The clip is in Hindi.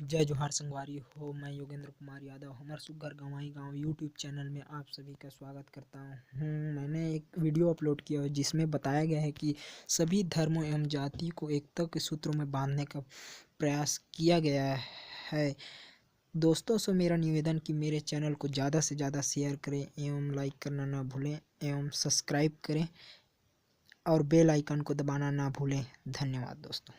जय जोहार संगवारी हो। मैं योगेंद्र कुमार यादव हमार सुग्घर गंवाई गाँव यूट्यूब चैनल में आप सभी का स्वागत करता हूँ। मैंने एक वीडियो अपलोड किया है जिसमें बताया गया है कि सभी धर्मों एवं जाति को एकता के सूत्रों में बांधने का प्रयास किया गया है। दोस्तों से मेरा निवेदन कि मेरे चैनल को ज़्यादा से ज़्यादा शेयर करें एवं लाइक करना ना भूलें एवं सब्सक्राइब करें और बेल आइकन को दबाना ना भूलें। धन्यवाद दोस्तों।